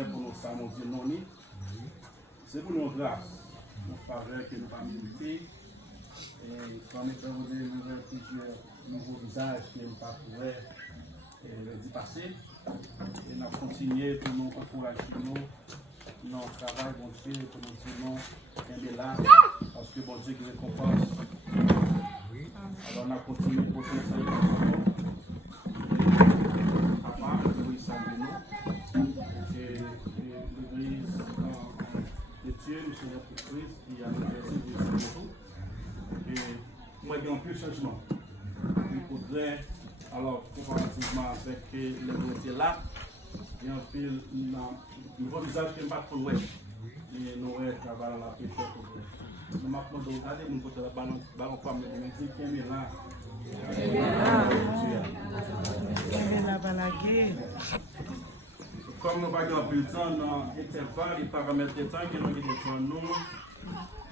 faire pour nous, ça, nous dit non, c'est pour nos grâces, nos faveurs que nous pas mériter. Et quand nous avons plusieurs nouveaux visages qui nous pas pourraient le passer. Et nous continuons pour nous encourager nous dans le travail, bon Dieu, pour nous dire non, elle est là, parce que bon Dieu qui récompense. Alors on a continué pour faire ça. À part l'église de Dieu, le Seigneur Christ, qui a versé des choses. Et moi, il y a un peu de changement. Il faudrait, alors, comparativement avec les métiers là, il y a un peu de nouveau visage qui n'est pas trop loin. Et nous travaillons dans la paix pour vous. Nous m'appelons de regarder mon côté là-bas, nous femmes, nous disons qu'il est là. Comme nous avons plus de temps dans l'intervalle, les paramètres de temps qui nous devant nous,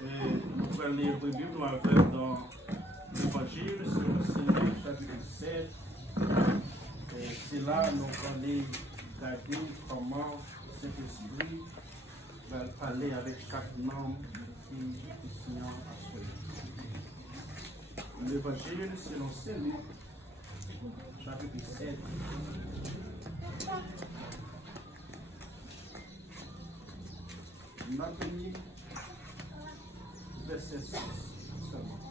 nous allons les revivre, nous allons faire dans l'Évangile, sur le Seigneur, chapitre 7. Et c'est là nous allons regarder comment Saint-Esprit va parler avec chaque membre qui est Seigneur a choisi. L'Évangile selon Saint Luc, chapitre 7. Nous avons verset 6 seulement.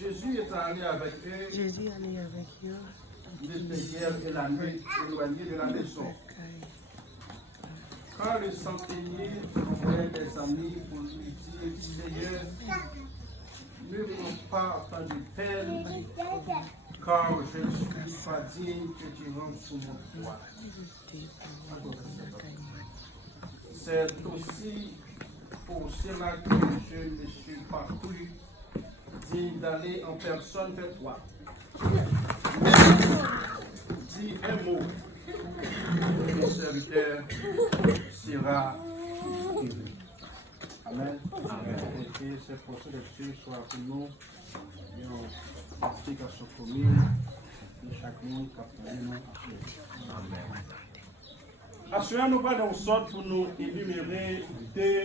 Jésus est allé avec eux. Jésus allait avec eux. Il était hier et la nuit éloigné de la maison. Quand le centenier envoyait des amis pour lui dire, Seigneur, ne voulons pas attendre peine, car je ne suis pas digne que tu rentres sous mon toit. C'est aussi pour cela que je ne suis pas cru digne d'aller en personne vers toi. Dis un mot, et le serviteur sera guéri. Amen. Et c'est pour ça que Dieu soit pour nous une explication commune de chaque monde qui a parlé nous. Amen. Assurez nous pas d'un sort pour nous énumérer deux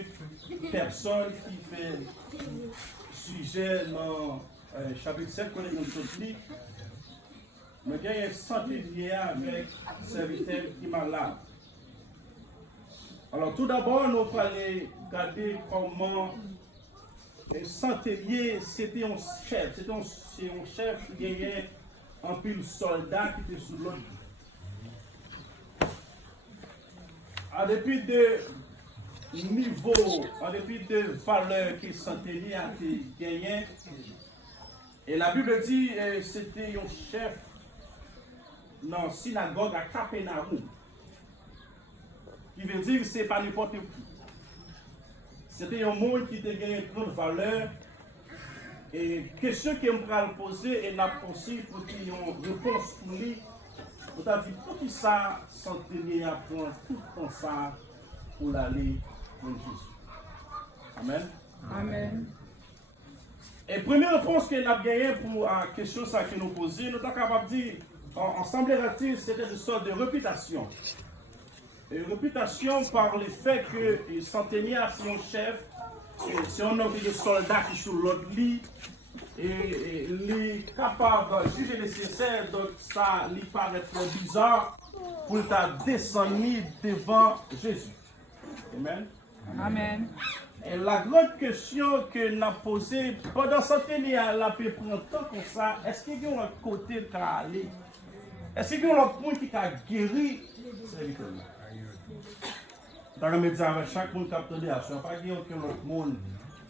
personnes qui fait sujet dans chapitre 7 qu'on est dans le livre. Mais il y a une santé liée avec serviteur qui est malade. Alors tout d'abord, nous allons regarder comment un centenier, c'était un chef. C'était un chef qui avait un pile soldat qui était sous l'autre. En dépit de niveau, en dépit de valeur que centenier a gagné, et la Bible dit que c'était un chef dans la synagogue à Capernaum. Qui veut dire que ce n'est pas n'importe qui. C'était un monde qui a gagné une grande valeur. Et question que je vais poser, et n'a pensé pour qu'il y ait une réponse pour lui. Vous avez dit, pour qui ça, centenier apprend tout comme ça pour aller pour Jésus. Amen. Amen. Et première réponse que nous avons gagnée pour la question que nous posons, nous sommes capables de dire, en semblerait-il, c'était une sorte de réputation. Une réputation par le fait que le centenier a son chef, c'est un homme de soldat qui est sur l'autre lit, et il est capable de juger nécessaire, donc ça lui paraît très bizarre pour descendre devant Jésus. Amen. Amen. Et la grande question que nous avons posée, pendant ce temps, la paix prend temps comme ça, est-ce qu'il y a un côté qui a allé? Est-ce qu'il y a un point qui a guéri ce serviteur-là? Dans le média, avec chaque monde qui a entendu à soi, il n'y a aucun autre monde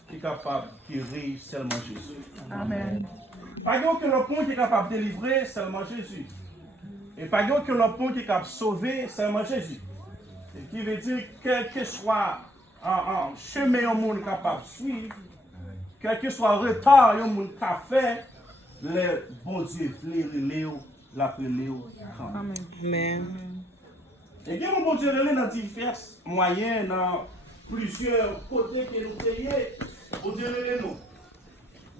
qui est capable de guérir seulement Jésus. Amen. Pas aucun autre monde qui est capable de délivrer seulement Jésus. Et pas aucun autre monde qui est capable de sauver seulement Jésus. Et qui veut dire, quel que soit un chemin au monde capable de suivre, quel que soit le retard au monde qui a fait, le bon Dieu voulait l'appeler. Amen. Amen. Et bien, mon bon Dieu, dans divers moyens, dans plusieurs côtés que nous payons, bon Dieu, nous.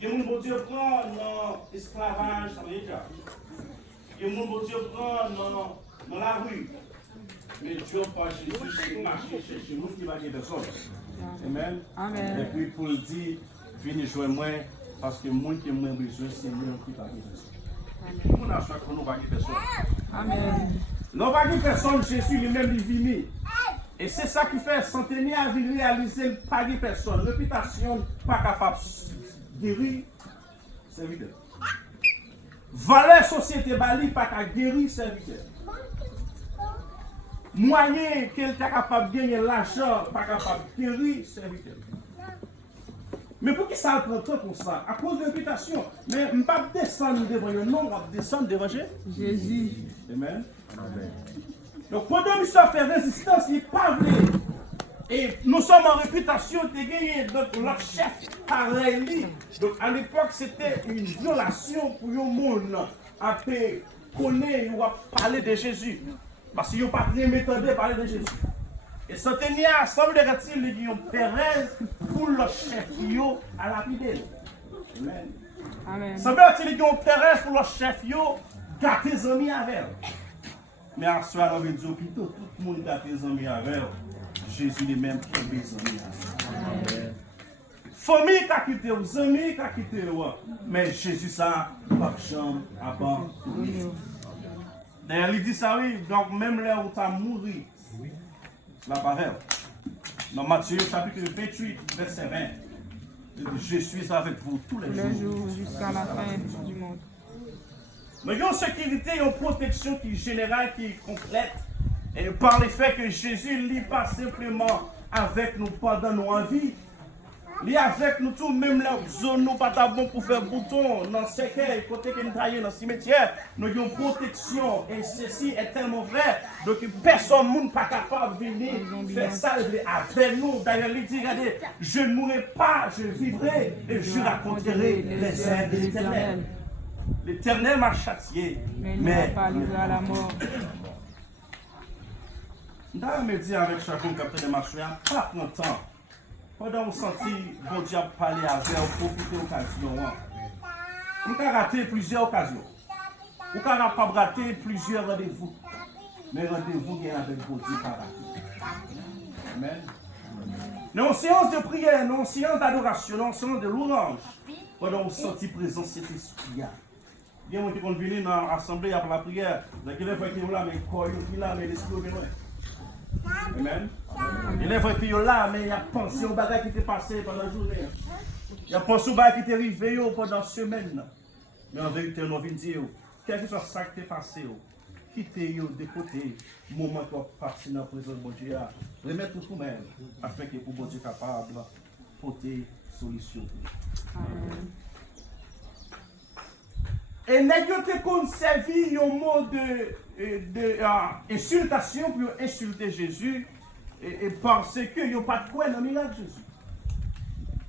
Et mon bon Dieu prend dans l'esclavage américain. Et mon bon Dieu prend dans la rue. Et Dieu par Jésus, c'est marcher chez nous qui va dire personne. Amen. Amen. Et puis pour le dire, venez joindre moi, parce que moi qui ai moins besoin, c'est moi qui va dire personne. Nous n'avons pas nous va dire personne. Amen. Nous va dire personne, Jésus lui-même est venu. Et c'est ça qui fait centenaire à réaliser pas de personne. Réputation pas capable de guérir, serviteur. Valeur société Bali pas capable de guérir, serviteur. Moyen qu'elle est capable de gagner l'argent, pas capable de guérir, serviteur. Mais pour qui ça prend temps pour ça? À cause de réputation. Mais je ne vais pas descendre devant eux, non, on va descendre devant Jésus. Amen. Amen. Donc, pendant que ça fait résistance, il n'est pas vrai. Et nous sommes en réputation de gagner. Donc, leur chef pareil. Donc, à l'époque, c'était une violation pour le monde à connaître ou à parler de Jésus. Parce qu'ils n'ont pas très méthode parler de Jésus. Et centenaire semblerait-il qu'ils ont Pérez pour leur chef à la fidèle. Amen. Amen. Semblerait-il qu'ils ont Pérez pour leur chef gâter les amis avec. Mais à ce soir, on veut dire plutôt tout le monde gâte les amis avec. Jésus lui-même qui a les amis avec. Amen. Famille qui a quitté, aux amis qui a quitté, mais Jésus ça, pas de chambre avant. D'ailleurs, il dit ça, oui, donc même là où tu as mouru, la parole. Dans Matthieu chapitre 28, verset 20, il dit, je suis avec vous tous les jours. Jusqu'à la fin du monde. Mais il y a une sécurité, une protection qui est générale, qui est complète. Et par le fait que Jésus n'est pas simplement avec nous pendant nos vies, il est avec nous tout, même la zone nous pas bon pour faire bouton, dans le cercueil, côté que nous travaillons dans le cimetière, nous avons une protection. Et ceci est tellement vrai. Donc personne n'est pas capable de venir faire ça avec nous. D'ailleurs, il dit, regardez, je ne mourrai pas, je vivrai et je raconterai les œuvres de l'Éternel. L'Éternel m'a châtié, mais il n'a pas livré à la mort. Dans me dire avec chacun capteur de marché, pas prendre temps. Pendant qu'on sentit bon Dieu parler avec vous, profiter de l'occasion. On a raté plusieurs occasions. On n'a pas raté plusieurs rendez-vous. Mais rendez-vous qui est avec bon Dieu par raté. Amen. Dans une séance de prière, dans une séance d'adoration, dans une séance de louange, pendant qu'on sentit présence cet esprit. Bien, on est venu dans l'assemblée après la prière. Donc, il est vrai qu'il y a là, mais le corps est là, mais l'esprit est là. Amen. Il est vrai qu'il y a là, mais il y a pensé au bagage qui était passé pendant la journée. Il y a pensé au bagage qui était arrivé pendant la semaine. Mais en vérité, on vient dire, quel que soit ça qui est passé, quittez-le de côté, le moment que vous passez dans la présence de Dieu, remettez tout vous-même, afin que pour Dieu capable de porter solution. Amen. Et n'ayons pas servi un mot d'insultation pour insulter Jésus et parce que n'y a pas de quoi dans le miracle de Jésus.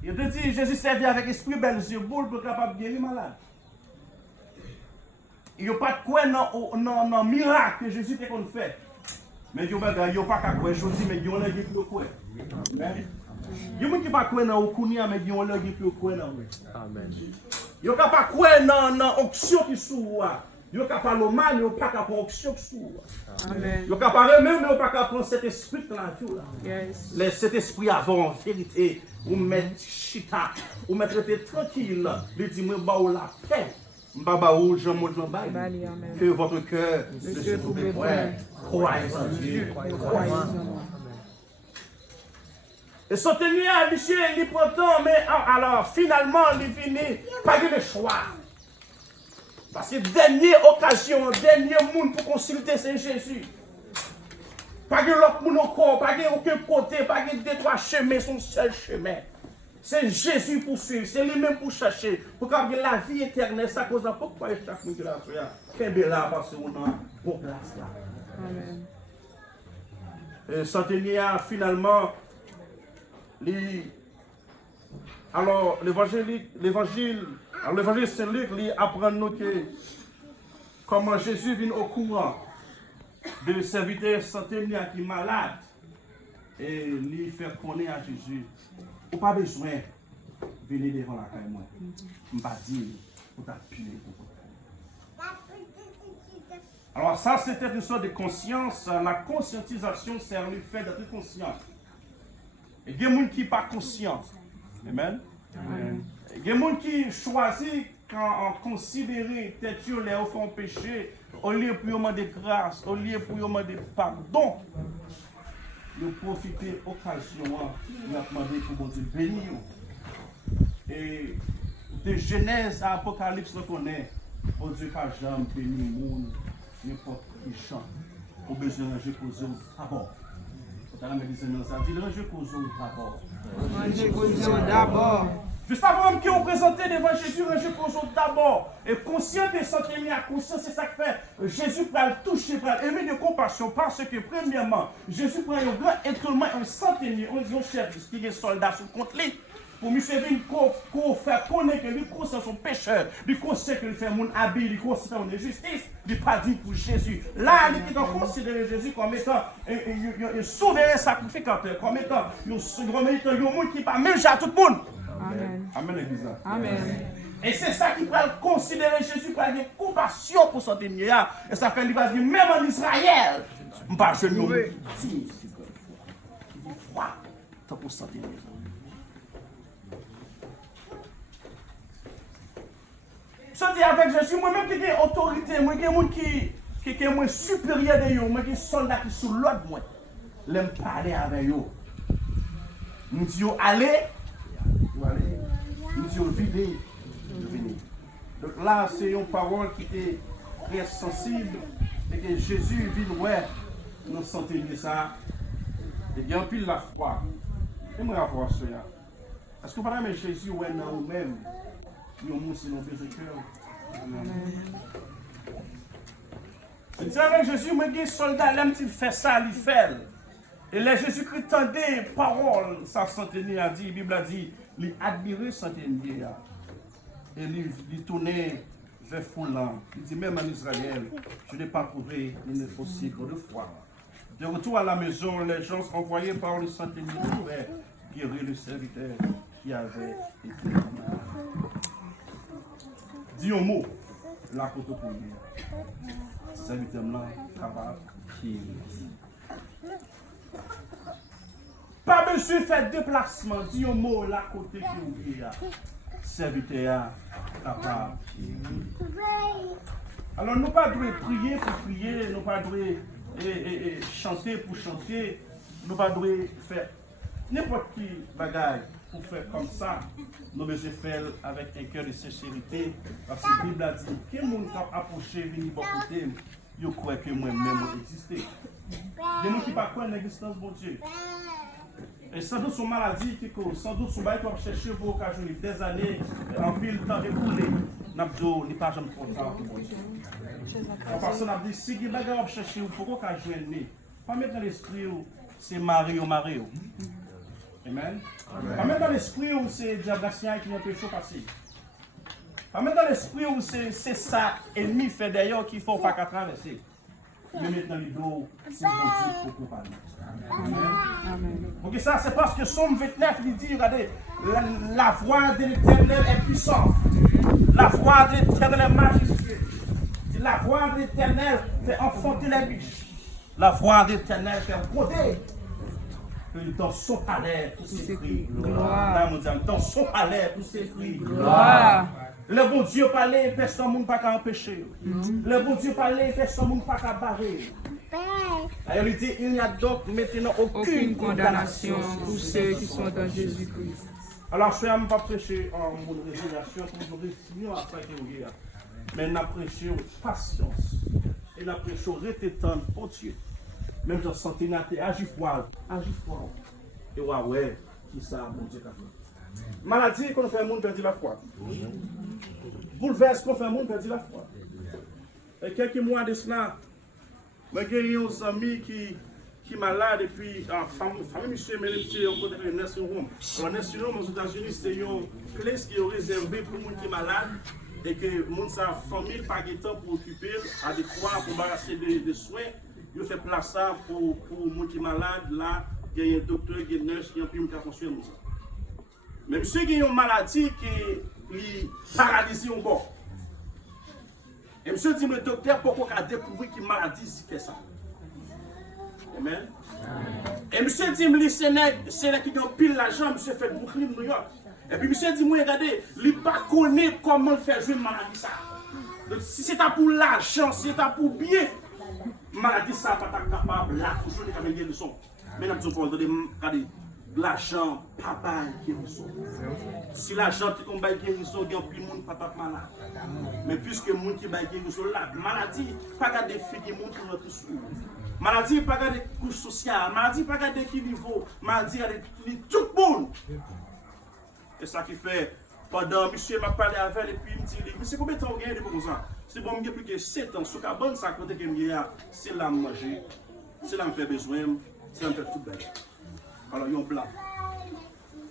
Il a dit Jésus servi avec esprit Belzéboul pour être capable de guérir malade. Il n'y a pas de quoi dans le miracle que Jésus a fait. Mais il n'y a pas de quoi, je dis, mais il y a un peu de quoi. Il y a un peu de quoi dans le Okunia, mais il y a un peu de quoi dans le Amen. Yo ka pa kwe nan onction qui sou wa. Yo ka pa lo mal, yo pa ka pa onction qui sou wa. Amen. Yo ka pa remem, yo pa ka prendre cet esprit dans la vie là. Yes. Cet esprit avant en vérité, ou mettre chita, ou mettre tranquille, lui dit moi ba ou la paix. Mbaba ou Jean Modjon Baye. Que votre cœur ne se trouble point. Croyez en Dieu. Croyez en moi. Et son tenir, monsieur, il prend temps, mais alors finalement, il finit pas de choix. Parce que dernière occasion, dernier monde pour consulter, c'est Jésus. Pas de l'autre monde encore, pas de aucun côté, pas de deux, trois chemins, son seul chemin. C'est Jésus pour suivre, c'est lui-même pour chercher. Pour avoir la vie éternelle, ça cause de pourquoi chaque monde qui l'a fait. Qu'est-ce que là, parce qu'on a bon place là. Amen. Et centenaire, finalement, alors l'évangile Saint-Luc apprend nous que comment Jésus vient au courant de le serviteur centenaire qui est malade et lui faire connaître à Jésus. Ou pas besoin de venir devant la caille moi. Je ne vais pas dire pour t'appuyer. Alors ça, c'était une sorte de conscience. La conscientisation, c'est le fait d'être conscient. Et il y a des gens qui ne sont pas conscients. Amen. Il y a des gens qui choisissent quand on considère tête les au fond péché, au lieu pour demander grâce, au lieu pour demander pardon, de profiter de l'occasion de demander pour bon Dieu bénir. Et de Genèse à Apocalypse, on connaît, bon Dieu pas jamais béni le monde, n'importe qui chante. On a besoin de ranger cause d'abord. Ça dit ranger cause d'abord. Ranger cause d'abord. Juste avant que vous présentez devant Jésus, ranger cause d'abord. Et conscient de santé, à conscience, c'est ça que fait. Jésus peut le toucher, peut aimer de compassion, parce que premièrement, Jésus prend un grand étonnement, un centenier, un chef qui est soldat sous contre lui. Pour monsieur venir faire connaître que lui conscient son pécheur, lui conscient qu'il fait mon habit, lui conscient son justice, lui pas dit pour Jésus. Là, il est considéré Jésus comme étant un souverain sacrificateur, comme étant un monde qui n'est pas même à tout le monde. Amen. Amen, l'église. Amen. Et c'est ça qui va considérer Jésus pour avoir compassion pour son ennemi. Et ça fait qu'il va dire, même en Israël, je ne pas je ne me dis, il dit froid, tant pour son ennemi. Je dis avec Jésus, moi-même qui ai autorité, moi qui ai des gens qui sont supérieurs de eux, moi qui ai des soldats qui sont l'autre, moi, je me parler avec eux. Je dis, allez, je dis, venez. Donc là, c'est une parole qui est très sensible et que Jésus vient ouais, nous sentir ça. Et bien, pile la foi. Et moi, la foi, c'est ça. Est-ce que par exemple, Jésus, ouais, dans nous-mêmes, nous sommes dans nos cœurs. C'est avec Jésus, moi, les soldats, l'aime il fait ça, il fait. Et les Jésus-Christ tendait parole, sa centenier a dit, la Bible a dit, il admirait centenier. Et il tournait vers Foulan. Il dit, même en Israël, je n'ai pas trouvé une aussi grande foi. De retour à la maison, les gens envoyés par le centenier pouvaient guérir le serviteur qui avait été malade. Dis un mot, la côte pour lui. Serviteur-là, capable, qui pas besoin de faire déplacement. Dis un mot, la côté qui ouvre. Serviteur capable. Alors, nous ne pas devons prier pour prier, nous ne pas devons chanter pour chanter, nous ne pas devons faire n'importe qui bagaille pour faire comme ça. Nous devons faire avec un cœur de sincérité, parce que la Bible a dit que les gens qui approché venir bon côté, ils croient que moi-même existé. Les gens qui ne croient pas l'existence de Dieu. Et sans doute son maladie, sans doute son bail qu'on chercher pour occasionner des années, en pile temps écoulé, n'abdo n'est pas jamais content pour Dieu. Parce qu'on a dit, si vous avez cherché pour occasionner, pas mettre dans l'esprit où c'est Mario. Amen. Pas mettre dans l'esprit où c'est Diablacien qui empêche de passer. Pas mettre dans l'esprit où c'est ça, ennemi fait d'ailleurs qu'il ne faut pas qu'à traverser. Mais mettre dans le dos, c'est pour Dieu pour parler. Amen. Donc ça, c'est parce que Somme 29, il dit, regardez, la voix de l'Éternel est puissante. La voix de l'Éternel est majestueuse. La voix de l'Éternel fait enfanter les biches. La voix de l'Éternel fait broder. Dans son palais, tout s'écrit gloire. Dans son palais, tout s'écrit gloire. Le bon Dieu parlait, personne ne peut pas empêcher. Le bon Dieu parlait, personne ne peut pas barrer. Alors il dit, il n'y a donc maintenant aucune condamnation pour ceux qui sont dans Jésus-Christ. Alors, je ne vais pas prêcher en mode résignation, comme je vais signer après que vous voyez. Mais nous prêchons patience. Et nous prêchons rététant pour Dieu. Même si santé n'a été agi froid. Et ouais, qui ça, mon Dieu, qu'a fait. Maladie qu'on fait, le monde perd la foi. Bouleverse qu'on fait, le monde perd la foi. Et quelques mois de cela, j'ai un ami qui est malade et puis famille monsieur, mais monsieur, on connaît le nursing home. Le nursing home aux États-Unis, c'est une place qui est réservée pour les gens qui sont malades et que les sa famille pas de temps pour occuper, adéquat pour barrasser des soins. Il fait place pour les gens qui sont malades. Là, il y a un docteur, il y a un nurse qui a pu me construire ça. Mais monsieur qui a une maladie qui est paralysée au bord. Et monsieur dit, le docteur, pourquoi il a découvert qu'il maladie si fait ça? Amen. Et monsieur dit, c'est là qui a pile l'argent, monsieur fait Brooklyn, New York. Et puis monsieur dit, moi, regardez, il ne pas connaît comment faire jouer une maladie ça. Donc si c'est pour l'argent, si c'est pour bien, maladie ça pas capable là, toujours les caméras de son. Mais nous avons regardez, l'argent, papa guérison. Si l'argent qui combat guérison, il y a plus de monde pas malade. Mais puisque le monde qui bat guérison là, maladie, pas garder filles qui montent dans tout sous. Maladie, pas garder couche sociale, maladie, pas garder qui niveau, maladie, tout le monde. Et ça qui fait, pendant monsieur m'a parlé avec et puis il me dit, mais c'est combien de temps vous gagnez pour ça? C'est bon, je plus que 7 ans, sur la bonne ça côté que je c'est là manger, c'est là me faire besoin, c'est là me faire tout bien. Alors, il y a un blanc.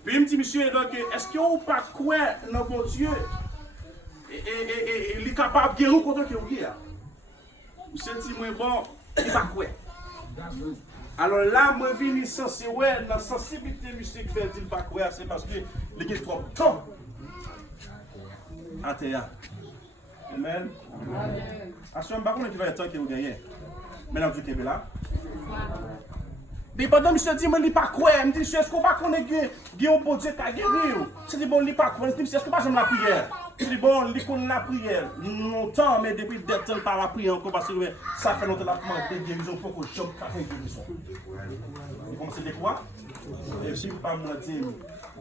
Puis il me dit, monsieur, donc, est-ce que vous pas quoi dans mon Dieu et il est capable de guérir contre que vous guérissez? Monsieur dit, moi, bon, il pas quoi. Alors là, moi, je viens censé, ouais, la sensibilité, monsieur, qui fait dire pas quoi, c'est parce que il y a trop de temps à terre. Amen. À ce moment-là, il va y avoir temps que vous gagnez. Mesdames et messieurs, là. Mais pendant monsieur dit, il n'est pas quoi. Il me dit, monsieur, est-ce qu'on va connaître un bon Dieu qui a guéri? Je dis, bon, il n'est pas quoi. Je dis, monsieur, est-ce qu'on va jamais la prière? Je dis, bon, il connaît la prière. Longtemps, mais depuis des temps, par la prière encore, parce que ça fait longtemps que la guérison pour que je ne fasse pas de guérison. Vous commencez de quoi? Et puis, pas me dire,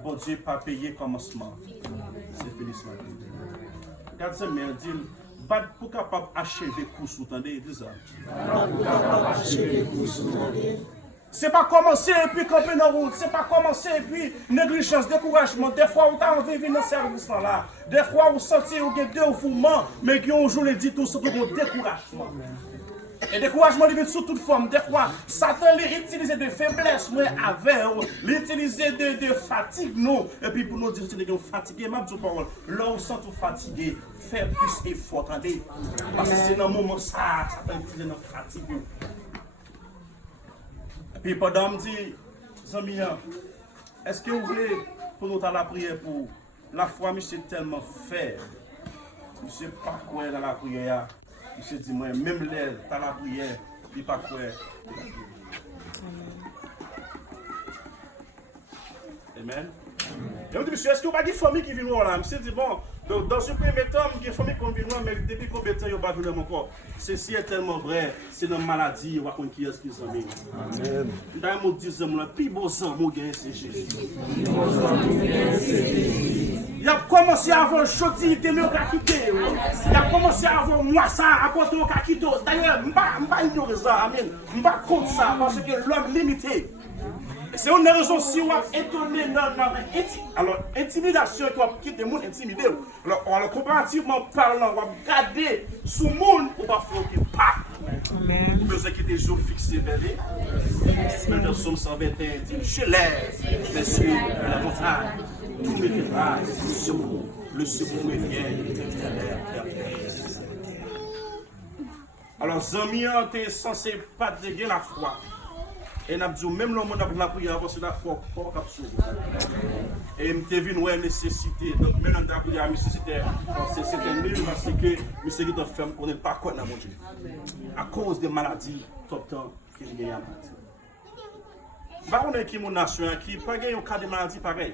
bon Dieu, pas payé commencement. C'est Félicien. Regardez ça, mais il dit, pas pour capable achever course, vous entendez? Il dit ça. Pas pour capable achever course, vous entendez? C'est pas commencer et puis camper dans la route. C'est pas commencer et puis négligence, découragement. Des fois, vous avez envie de venir dans ce service-là. Des fois, vous sentez que vous avez deux mouvements, mais qui ont joué dit tout ce que vous découragement. Et découragement, il vient sous toute forme. Des fois, Satan utilise des faiblesses, mais avec, il utilise de fatigue, non. Et puis pour nous dire que vous fatigué, ma parole, là où vous sentez fatigué, faites plus effort, attendez. Parce que c'est dans le moment ça, Satan utilise notre fatigue. Puis pendant me dit, amis, est-ce que vous voulez pour nous à la prière pour la foi, monsieur tellement faible. Monsieur pas quoi dans la prière. Monsieur dit moi même l'air dans la prière, il pas quoi. Amen. Et on dit, monsieur, est-ce que vous avez des familles qui viennent là? Monsieur dit, bon, dans ce premier temps, il y a des familles qui viennent, mais depuis combien de temps ils n'ont pas venu encore? Ceci est tellement vrai, c'est dans la maladie, on va connaître qui est-ce qu'ils ont mis. Amen. Dans mon 10 ans, le plus beau sang, c'est Jésus. Il a commencé à avoir jeudi, il était mieux qu'à quitter. Il a commencé à avoir moi ça, à porter au qu'à quitter. D'ailleurs, je ne vais pas ignorer ça, amen. Je ne vais pas contre ça, parce que l'homme limité. C'est une raison si on est étonné alors intimidation qui quitte le monde intimidé. Alors comparativement parlant, on va garder sous le monde, on va flotter pas. Amen. Vous qui des jours fixés vers lui. Maintenant, Somme 121 dit, je lève les yeux de la montagne, tout me dira, le secours me vient. Alors, Zami, tu es censé pas déguer la foi. Et nous avons dit, même le monde a la prière, parce que la foi, pas capable. Et nous avons vu une nécessité. Donc, maintenant, nous avons dit, la nécessité, c'était mieux parce que nous sommes des femmes qu'on n'est pas quoi dans mon Dieu. À cause des maladies, tout le temps, qu'il y a. Par contre, qui est mon nation, qui n'a pas gagné un cas de maladie pareil.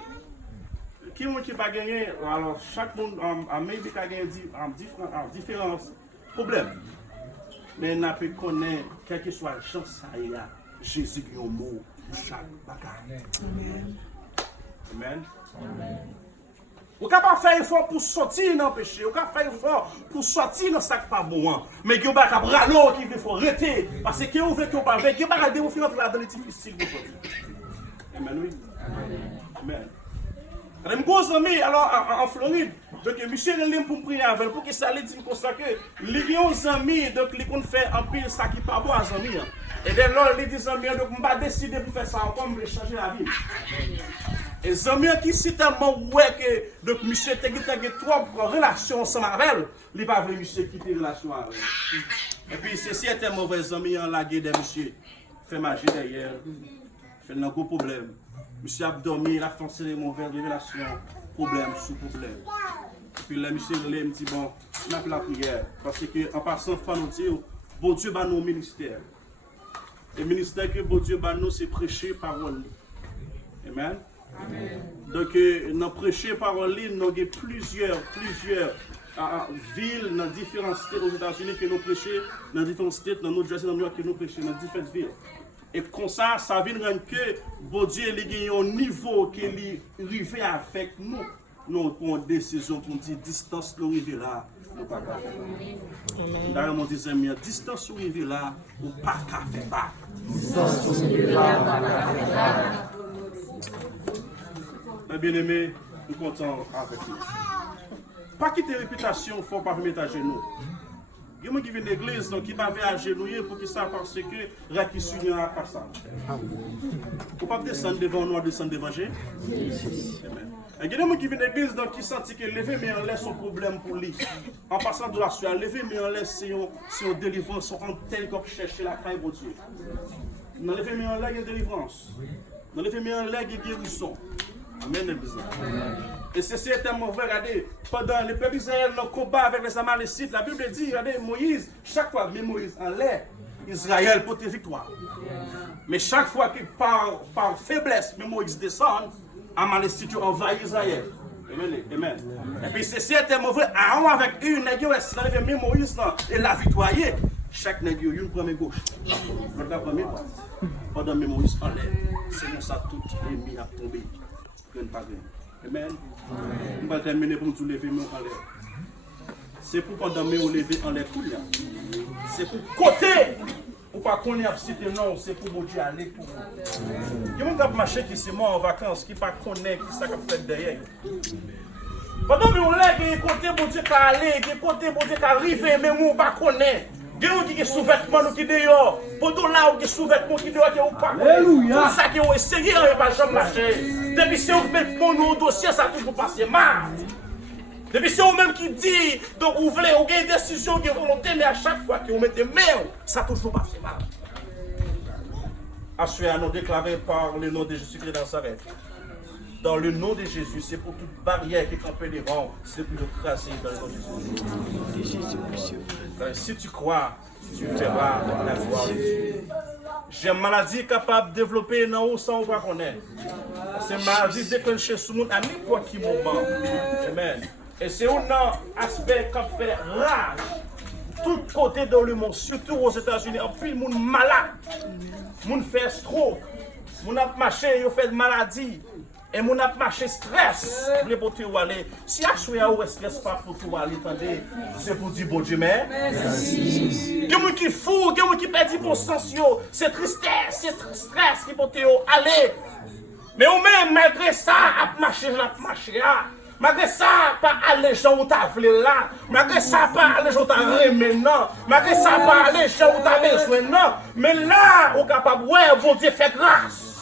Qui n'a pas gagné, alors chaque monde a gagné différents problèmes. Mais nous avons connaître, quelle que soit la chance, ça y a. Jésus qui est un mot pour chaque bagaille. Amen. Amen. Vous pouvez pas faire effort pour sortir dans le péché. Vous pouvez faire effort pour sortir dans ce qui n'est pas bon. Mais vous pouvez pas bralo qui veut arrêter. Parce que vous voulez que vous ne pouvez pas arrêter. Vous finissez dans les difficiles. Amen. Oui. Amen. J'ai un ami alors en Floride. Donc, monsieur Relim pour me prier avec pour que ça lui dise comme ça que les amis, donc ils vont faire un pile ça qui n'est pas bon à amis. Et dès lors, les dit amis, donc on va décider pour faire ça encore, on va changer la vie. Et les amis qui sont tellement ouais que donc monsieur a trois relations ensemble avec elle, il ne va pas monsieur quitter la relation avec elle. Et puis, c'est un mauvais ami en lagué de monsieur, fait magie derrière, fait un gros problème. Monsieur a dormi, il a foncé les mauvaises relations, problème sous problème. Puis là, monsieur, il me dit, bon, on a fait la prière. Parce que en passant, il faut nous dire, bon Dieu, bah nous ministère. Et le ministère que bon Dieu, bah nous, c'est prêcher parole. Amen. Donc, dans prêcher parole, nous avons plusieurs villes, dans différents États aux États-Unis que nous prêchons, dans différents États, dans New Jersey, dans New York que nous prêchons, dans différentes villes. Et comme ça vient rendre que bon Dieu il a un niveau qui est arrivé avec nous. Nous prenons une décision pour dire distance nous arriver là, nous pas faire. D'ailleurs, mon disait bien, distance nous arriver là, ou pas faire pas. Distance nous arriver là, ou pas faire pas. Bien aimé, nous comptons avec nous. Pas quitter réputation, il faut pas mettre à genoux. Il y a des gens qui viennent à l'église, donc ils ne peuvent pas agenouiller pour qu'ils savent parce que là qui suit à pas ça. Vous ne pouvez pas descendre devant nous, descendre devant Jésus. Il y a des gens qui viennent à l'église, donc ils sentent que lever mais en l'air son problème pour lui. En passant de la suite, lever mais en l'air c'est une délivrance, on tel qu'on cherche la caille pour Dieu. Dans lever mais en l'air il y a une délivrance. Dans lever mais en l'air il y a une guérison. Amen, l'église. Et ceci est tellement vrai, regardez, pendant le peuple d'Israël, le combat avec les Amalécites, la Bible dit, regardez, Moïse, chaque fois que Moïse en l'air, Israël porte victoire. Mais chaque fois que par faiblesse, Moïse descend, Amalécites envahit Israël. Amen. Et puis ceci est tellement vrai, Aaron avec une nègre, Moïse et la victoire. Chaque nègre, une première gauche. La première droite. Pendant Moïse en l'air. C'est comme ça tout l'ennemi a tombé. Amen. On va terminer pour nous lever en l'air. C'est pour pendant nous lever en l'air. C'est pour côté. Pour pas qu'on ait cité non, c'est pour Dieu aller pour nous. Il y a des gens qui marchent qui sont en vacances, qui ne connaissent pas qui ça fait derrière. Pendant que nous lève, côté pour Dieu qui aller, côté pour Dieu qui arrive, mais nous ne connaissons pas. Il y a des gens qui sont sous-vêtements qui dehors. Pendant là, qui sont sous-vêtements qui dehors, qui ne pas connaître. Tout ça qui ont essayé, on ne va jamais marcher. Depuis si on met pour nous dossier, ça a toujours passé mal. Depuis si on même qui dit, donc vous voulez, vous avez une décision qui est volonté, mais à chaque fois que vous mettez main, ça a toujours passé mal. Assuré à nous déclaré par le nom de Jésus-Christ de Nazareth. Dans le nom de Jésus, c'est pour toute barrière qui campait devant, c'est pour le craser dans le nom de Jésus. Si tu crois, tu verras la gloire de Dieu. J'ai une maladie capable de développer dans haut sans on connaître. C'est une maladie déclenchée sur nous à n'importe quel moment. Amen. Et c'est un aspect qui fait rage. Tout côté dans le monde, surtout aux États-Unis, en plus, le monde malade. Le monde fait stroke. Le monde a marché, il fait de maladie. Et mon a marché stress, voulez pour tout aller. Si à souhait ou stress pas pour tout aller, attendez, c'est pour dire bon Dieu merci. Quelqu'un qui fou, quelqu'un qui perd bon sens, c'est tristesse, c'est stress qui pour tout aller. Mais au même malgré ça, à marcher, malgré ça, pas aller gens où t'as voulu là, malgré ça, pas aller gens où t'as remis non, malgré ça, pas aller gens où t'as besoin non, mais là, au capable, ouais, bon Dieu fait grâce.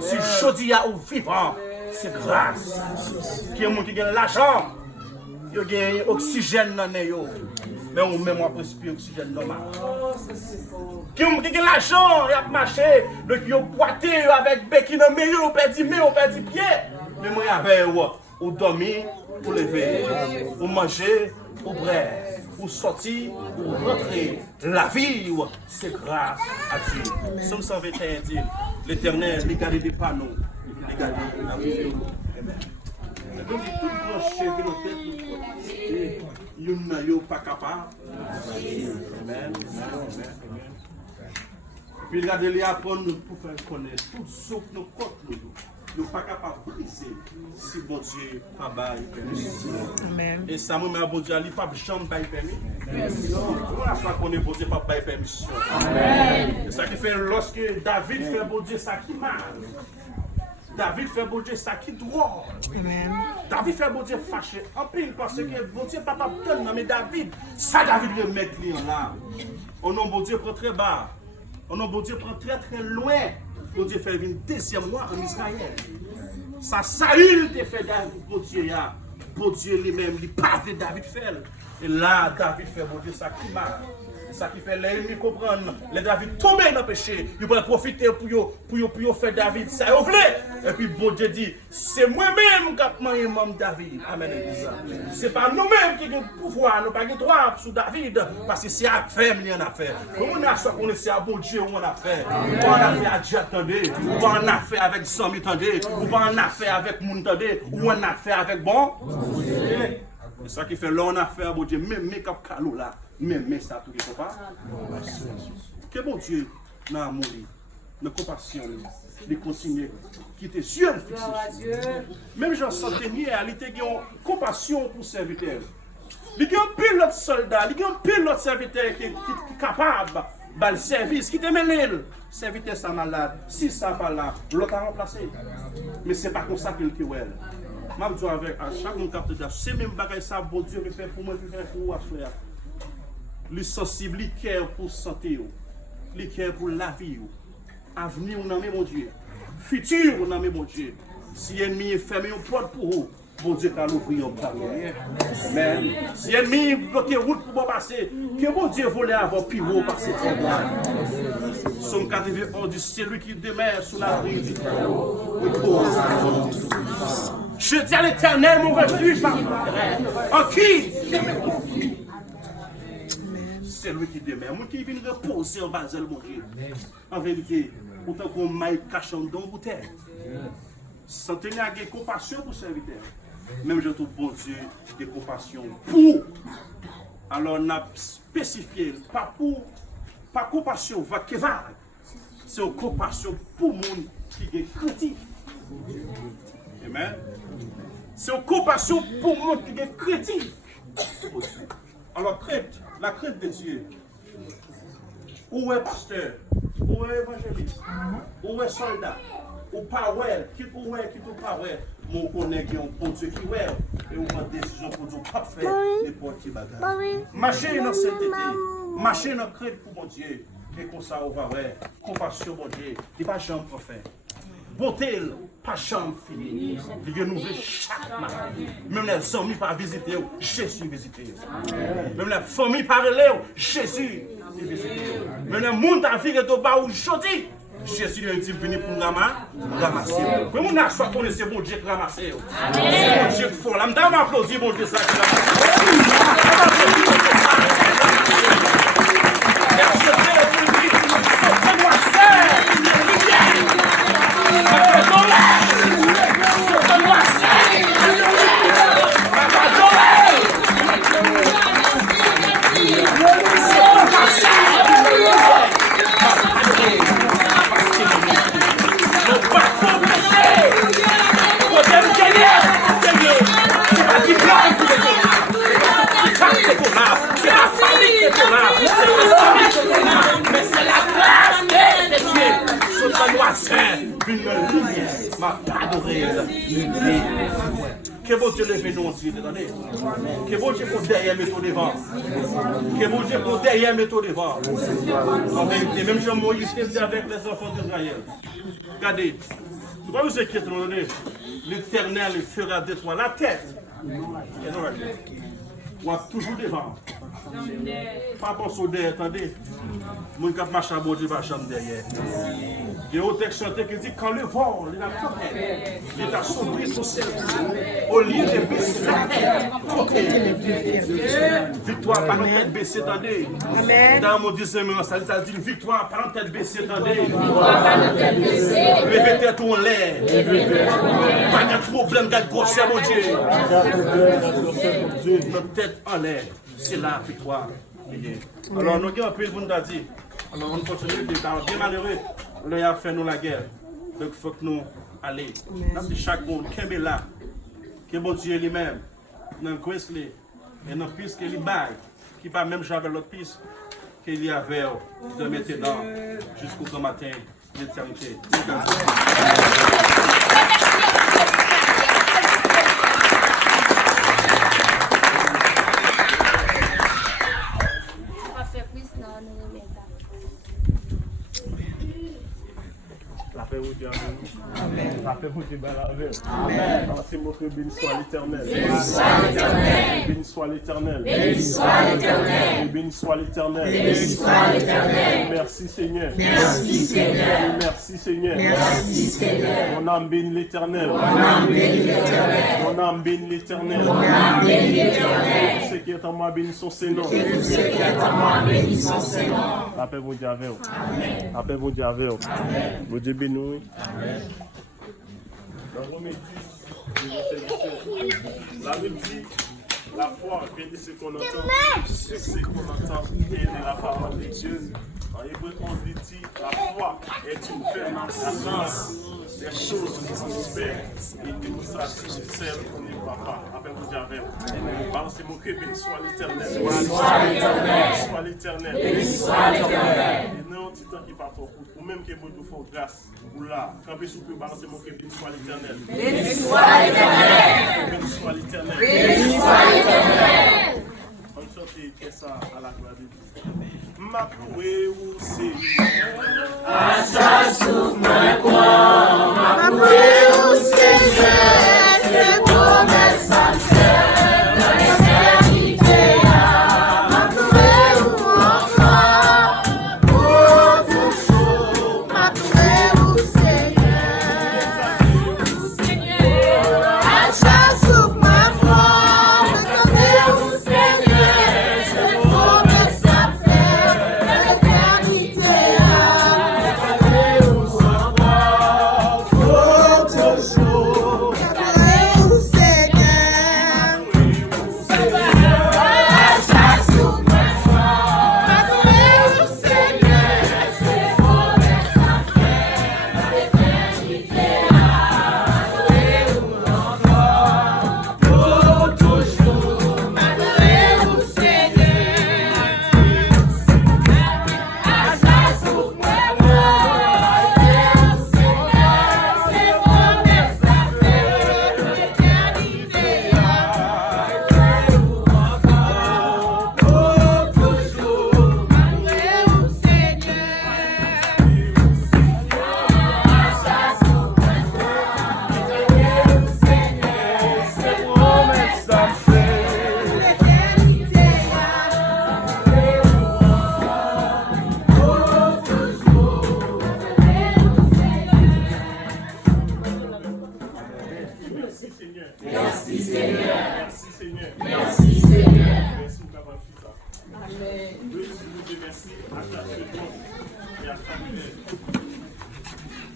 Si je dis à vous vivant, c'est grâce. Qui est monde qui gagne l'argent, il gagne oxygène dans les yeux. Mais on met moi respire oxygène normal. Qui est monde qui gagne l'argent, il a marché, donc il a boité avec béquille dans les yeux, on perd pied. Mais moi avec ou dormir, ou lever, ou manger, ou boire, ou sortir, ou rentrer. La vie, c'est grâce à Dieu. Somme 121 dit, l'Éternel, regardez des panneaux, regardez la vie. Amen. Donc, tout branché de nos têtes, il n'y a pas capable. Amen. Puis regardez les apprendre pour faire connaître tout ce que nous comptons. Nous ne sommes pas capables de briser si bon Dieu n'a pas permis. Amen. Et ça, moi, bon Dieu, il n'a pas jamais permis. Comment est-ce qu'on est bon Dieu n'a pas permission? Amen. C'est ça qui fait lorsque David fait bon Dieu ça qui mal. David fait bon Dieu ça qui droit. Amen. David fait bon Dieu fâché. En pile parce que bon Dieu n'a pas donné, mais David, ça David remet là. On nom bon Dieu prend très bas. On nom bon Dieu prend très très loin. Bon Dieu fait une deuxième mois en Israël. Ça Saül te fait David, bon Dieu, bon Dieu lui-même, il pas de David fait. Et là, David fait bon Dieu ça qui mal. Ça qui fait l'ennemi comprendre. Les David tombé dans le péché. Il va profiter pour faire David ça. Vous voulez? Et puis bon Dieu dit, c'est moi-même qui ai marié Mme David. Amen. C'est pas nous-mêmes qui avons le pouvoir, nous n'avons pas le droit sur David, parce que c'est à faire, il y en a fait. Comment on a soit qu'on est à bon Dieu, on a fait. Ou pas en affaire à Dieu, attendez. Ou pas en affaire avec Sami, attendez. Ou pas en affaire avec Moun, attendez. Ou en affaire avec bon. C'est ça qui fait là, on a fait à bon Dieu, même mes cap calou là, même ça, tout les pas. Que bon Dieu, dans l'amour, dans la compassion, de continuer, qui était sûr de fixer. Même Jean Centenier, il était en compassion pour serviteur. Il y a un pilote soldat, il y a un pilote serviteur qui est capable de le service, qui te met l'île. Serviteur ça malade, si ça pas là, l'autre a remplacé. Mais ce n'est pas comme ça qu'il est well. Je dis avec chaque monde qui a c'est même bagaille ça, bon Dieu, il fait pour moi, il fait pour moi, frère. Il est sensible, il cœur pour la santé, il cœur pour la vie. Avenir, on a mis mon Dieu. Futur, on a mis mon Dieu. Si l'ennemi est fermé, on porte pour vous. Bon Dieu, qu'à l'ouvrir, on parle. Amen. Si l'ennemi bloque route pour passer, que bon Dieu voulait avoir pivot par cette terre. Somme 81 dit, c'est lui qui demeure sous la brille du Je dis à l'Éternel, mon refuge, en qui c'est lui qui demeure. Moi qui vient reposer en bas de mon Dieu. En vérité, autant qu'on m'aille caché dans la bouteille. Sans tenir à compassion pour serviteur. Même je trouve bon Dieu de compassion pour. Alors on a spécifié, pas pour, pas compassion, va que va. C'est une compassion pour le monde qui est critique. Amen. C'est une compassion pour le monde qui est critique. Alors la crainte de Dieu. Où est pasteur? Où est évangéliste? Où est soldat? Ou pas ouais, qui ou pas ouais, mon connaît qui est un bon Dieu qui ouais, et on prend décision pour Dieu pas faire n'importe qui bagarre. Marcher dans cette été, marcher dans crainte pour mon Dieu, et comme ça on va ouais, compassion mon Dieu, il pas jamais faire. Bonté, pas jamais fini. Il renouvelle chaque matin. Même les amis pas visiter, Jésus visite. Même les familles pas relève, Jésus visite. Même les monde qui vivent au bas aujourd'hui. Jésus est venu pour ramasser. Comment on a soit qu'on est bon Dieu qui ramasse. C'est bon Dieu qui fait. La madame applaudit bon Dieu ça qui que bon Dieu lève nous aussi, attendez. Que bon Dieu pour derrière mettre devant. Que bon Dieu pour derrière mettre devant. En vérité, même Jean Moïse faisait avec les enfants d'Israël. Regardez, vous ne vous inquiétez pas, l'Éternel fera de toi la tête. On va toujours devant. Pas penser au derrière, attendez. Mon cap marche à bon Dieu va chanter derrière. Il y a un texte chanté qui dit quand le vent, il a campé, il a sombré son ciel. Au lieu de baisser la tête, victoire par la tête baissée, attendez. Dans mon 10e ça dit victoire par la tête baissée, attendez. Levez tête en l'air. Pas de problème, de grosse mon Dieu. Notre tête en l'air, c'est la victoire. Alors, nous avons un peu de monde à dire. Alors, on continue de parler. Bien malheureux, nous avons fait nous la guerre. Donc, il faut que nous allions. Nous chaque monde qui est là, que bon Dieu lui-même, dans le Wesley, et dans le piste qu'il baille, qui pas même j'avais l'autre piste, qu'il y avait de maintenant jusqu'au grand matin d'éternité. Père, vous Dieu, amen. Père, vous Dieu, amen. C'est mon que béni soit l'Éternel. Béni soit l'Éternel. Béni soit l'Éternel. Béni soit l'Éternel. Béni soit l'Éternel. Merci Seigneur. Merci Seigneur. Merci Seigneur. Merci Seigneur. Mon âme bénit l'Éternel. Mon âme bénit l'Éternel. Mon âme bénit l'Éternel. Mon âme bénit l'Éternel. Tout ce qui est en moi bénit son Seigneur. Tout ce qui est en moi bénit son Seigneur. La paix, mon Dieu, avec vous. Amen. La paix, mon Dieu, avec vous. Amen. Mon Dieu béni. Amen. Dans Romains 10, la Bible dit, la foi vient de ce qu'on entend, ce qu'on entend vient de la parole de Dieu. En Hébreu 11, il dit, la foi est une ferme assurance des choses qui s'espèrent et une démonstration de celles qu'on ne voit pas. Après, vous dites avec vous. Balancez mon cœur, béni soit l'Éternel. Béni soit l'Éternel. Béni soit l'Éternel. Béni soit l'Éternel. Et non, petit temps qui part en route, ou même que vous nous faites grâce, ou là, campez sous que balancez mon cœur, béni soit l'Éternel. Béni soit l'Éternel. Béni soit l'Éternel. Béni soit l'Éternel. On chante ça à la gloire de Dieu. Ma loué ou Seigneur, à sa souffle, ma croix, ma loué ou Seigneur, c'est promesse à faire, la éternité, ma loué ou encore, pour toujours, ma loué ou Seigneur, à sa souffle, ma croix, ma loué ou Seigneur, c'est promesse à faire.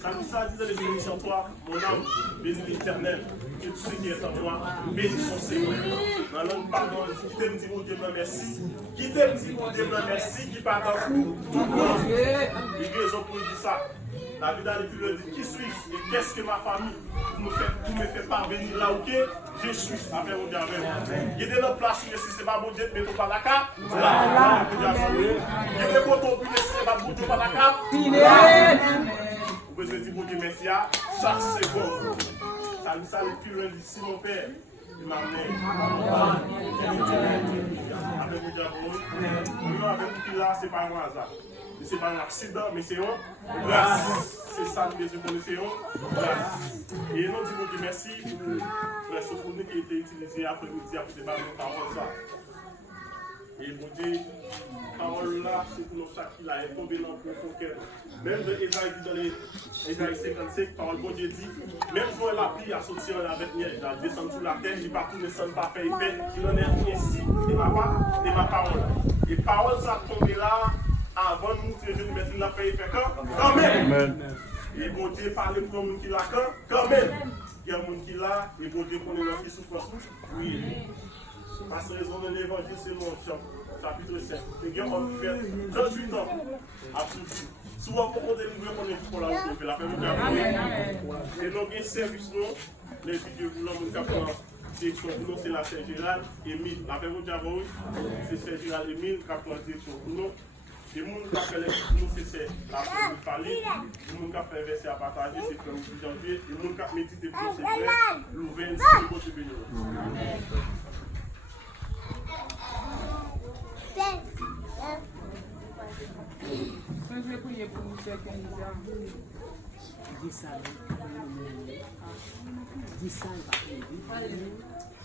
Ça nous a dit dans les bénédictions, toi, mon âme, bénis l'Éternel, et tout ce qui est en moi, bénis son Seigneur. Dans la langue pardon, qui t'aime dit mon Dieu, merci. Qui t'aime dit mon Dieu, merci, qui pardonne tout le monde. Il y a raison pour dire ça. La vie dans l'Épître dit, qui suis-je et qu'est-ce que ma famille tout me fait parvenir là où je suis. Après, on dit avec moi. Il y a des places où si c'est pas bon Dieu, mais tu pas d'accord. Là, on dit avec moi. Il y a des bâtons où si c'est pas bon Dieu, pas d'accord. Vous pouvez dire, bon Dieu, merci, chaque seconde. Ça nous salue plus loin d'ici, mon Père. Il m'a amené. Avec vous, diable, avec vous qui là, c'est pas un hasard. Ce n'est pas un accident, mais c'est une grâce. C'est ça que Jésus connaît, c'est une grâce. Et nous disons Dieu merci pour la sophonie qui a été utilisée après-midi, après ces paroles ça. Et mon Dieu, parole là, c'est pour nous chaque qui l'a tombé dans le profond cœur. Même de Ésaïe dit dans les Ésaïe 55, parole bon Dieu dit, même quand la pluie a sorti en la vêtemire, il a descendu sur la terre, il va tout ne semble pas faire effet, il en est ainsi de ma parole. Et parole ça tombé là, avant de montrer je nous mettre une affaire effet quand même. Et bon Dieu parle pour le monde qui l'a quand même. Il y a un monde qui l'a, et bon Dieu connaît notre souffrance. Oui. Parce que raison de l'évangile, c'est mon chapitre 7. C'est qu'il y a un homme qui fait 38 ans à souffrir. Souvent, pour qu'on délivre, on est pour la route, la paix nous. Et donc, il y a un service, les vidéos pour l'homme qui a direction pour nous, c'est la Saint-Gérald Émile. La paix nous, c'est Saint-Gérald Émile qui a pris direction pour nous. Et le monde qui a fait les nous, c'est la paix nous parler. Le monde qui a fait verser à partager, c'est le 8 janvier. Et le monde qui a médité pour nous, c'est le 26 janvier. Amen. Je vais prier pour nous faire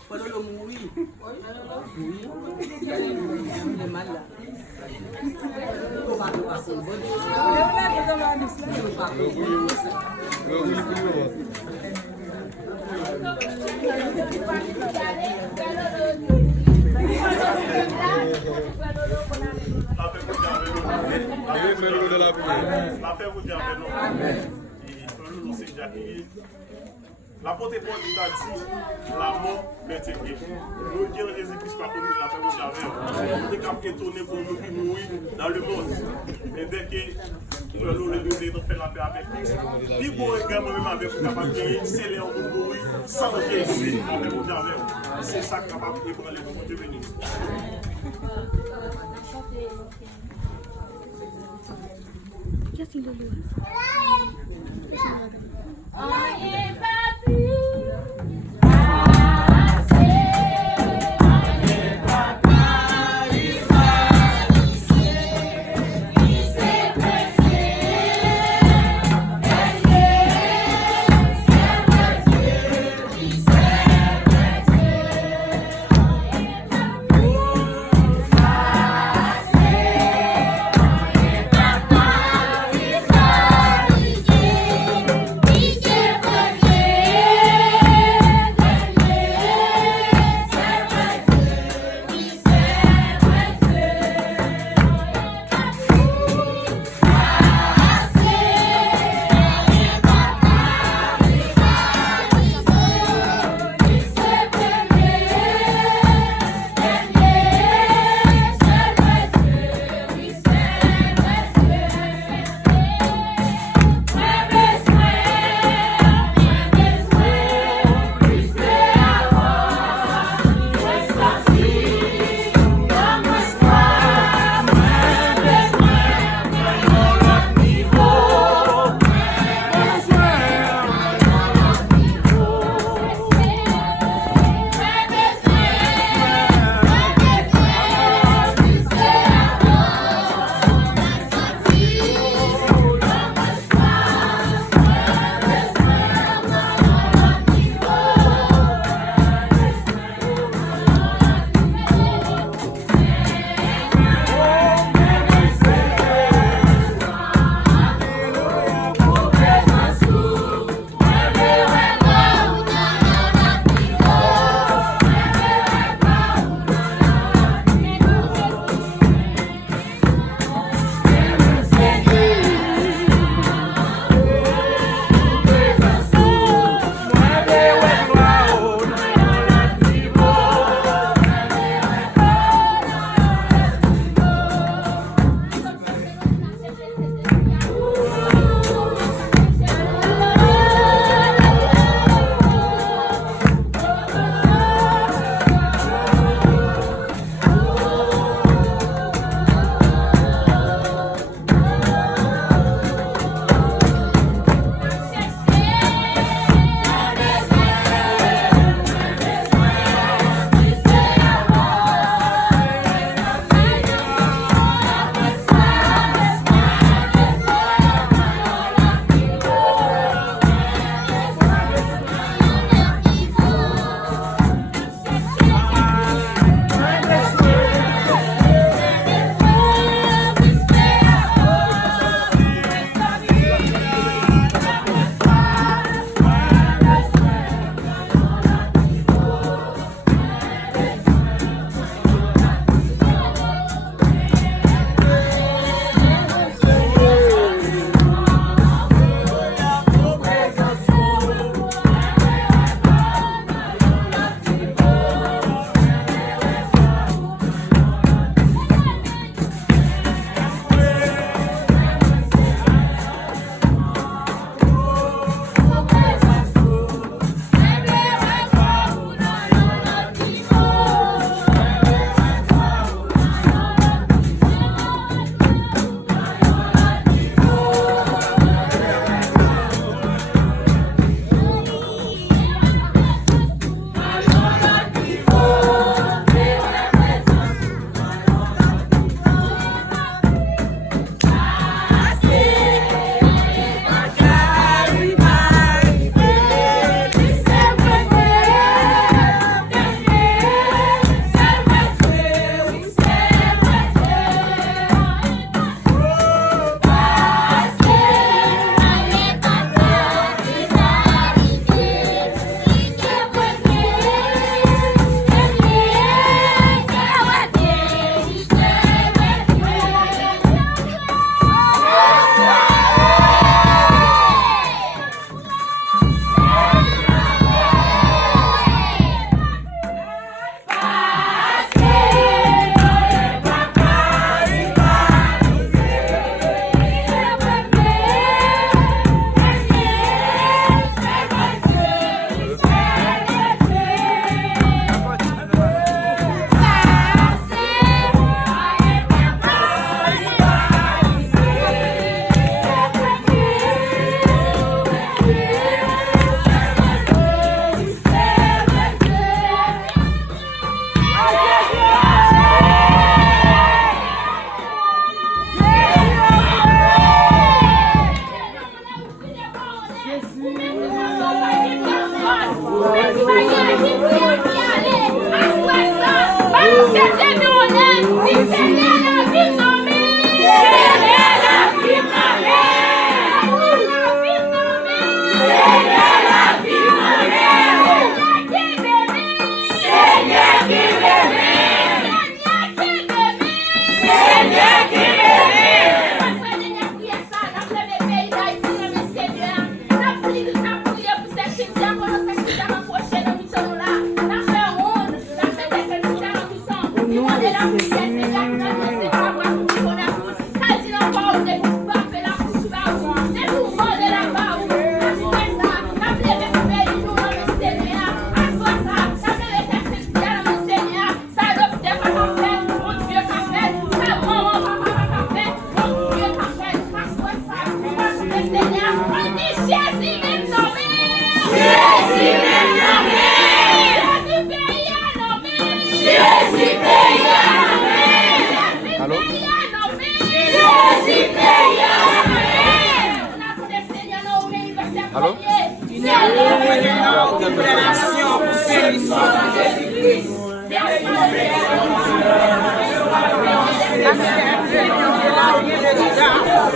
Voilà le mourir. Oui. Le mal là. On va nous passer une bonne La paix vous dit avec nous. Et nous, c'est Jacques. L'apôtre Paul dit la mort est écrite. Nous qui sommes Jésus-Christ par contre, la paix vous dit avec nous. Nous sommes étonnés pour nous qui mourir dans le monde. Et dès que nous le donnons, nous faisons la paix avec Christ. Puis pour également même avec vous, capable de sceller en nous mourir sans Jésus. La paix vous dit avec nous. C'est ça capable de prendre les moments de venir. Qu'est-ce qu'il a dit? Yeah.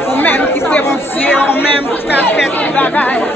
Ou même qui seront fiers, ou même qui faire tout le bagage.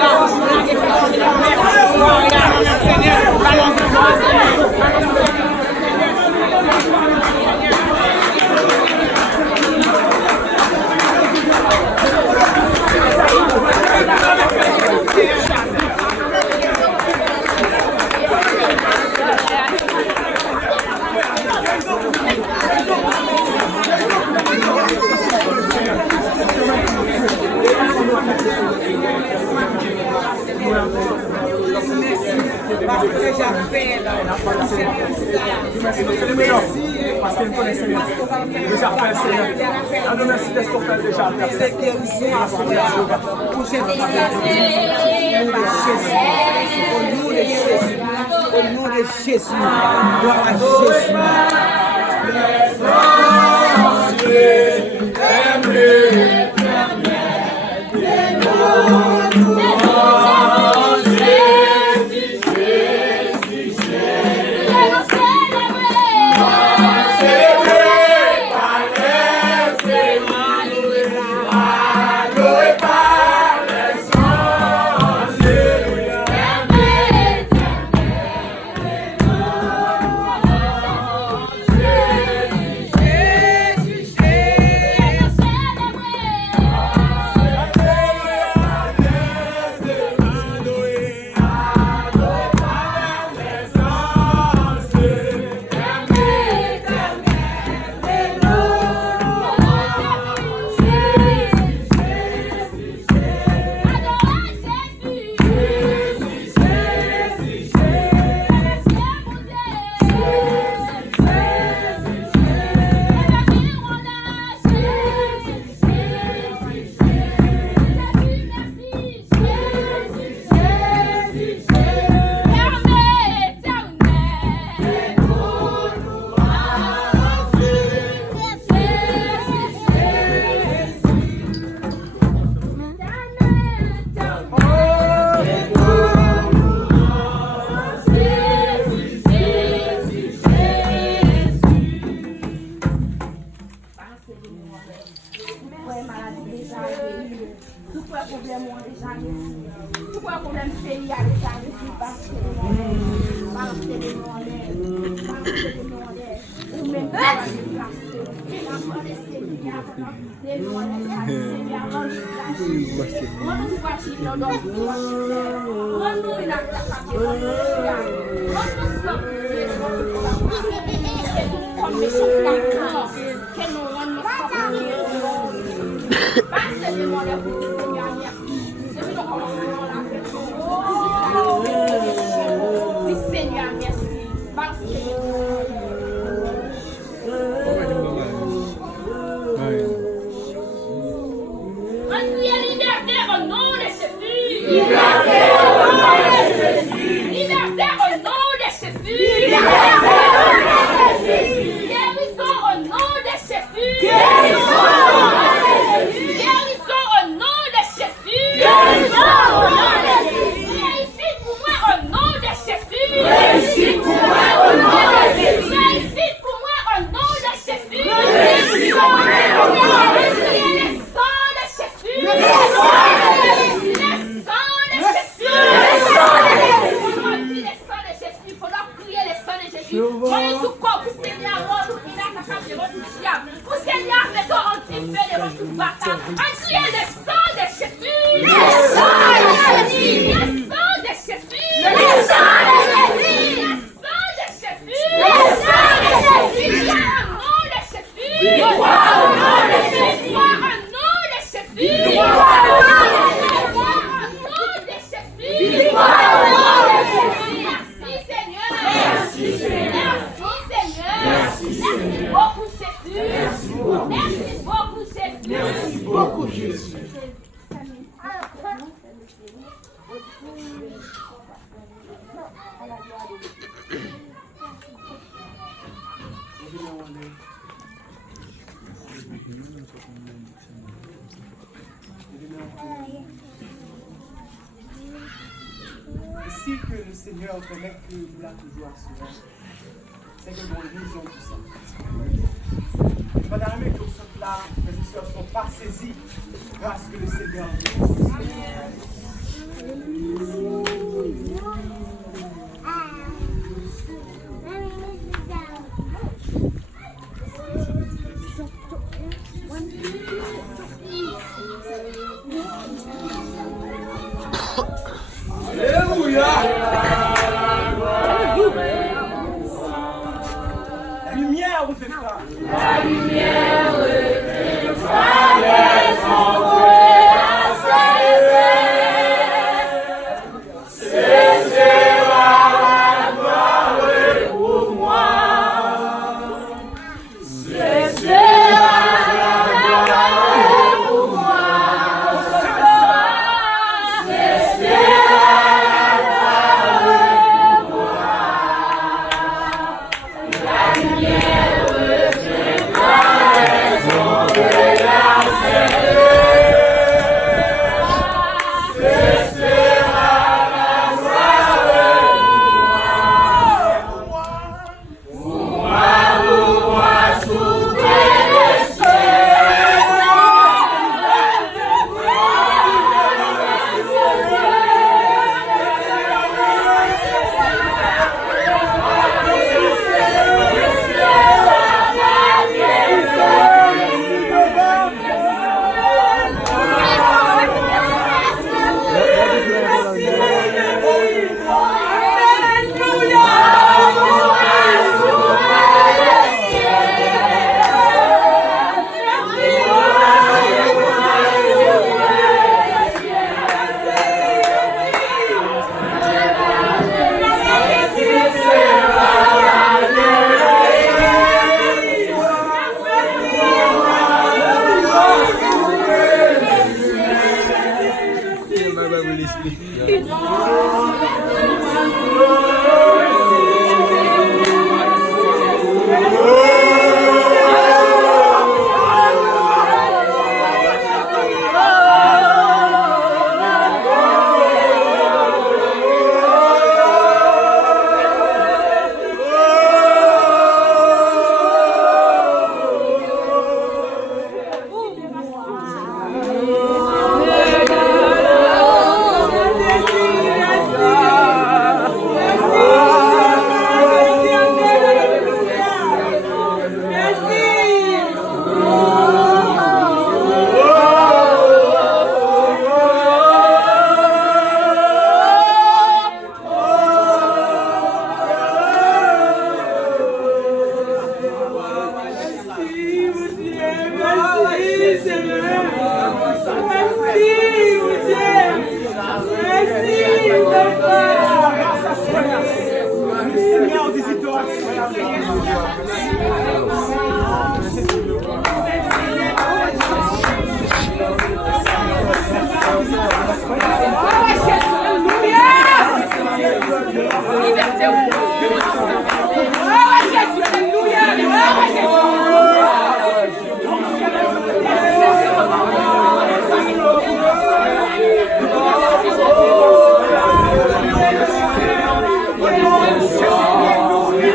Gracias. Merci, c'est le meilleur. Parce qu'il connaît Seigneur. Déjà fait Seigneur. À nous merci d'être total déjà. Merci. Au nom de Jésus, gloire à Jésus. Si que le Seigneur connaît que nous l'a toujours assuré, c'est que nous lisons tout ça. Madame et tous ceux là, mes soeurs, ne sont pas saisis grâce que le Seigneur Alléluia. La lumière vous fait frère. La lumière vous fait frère.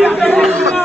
Alléluia.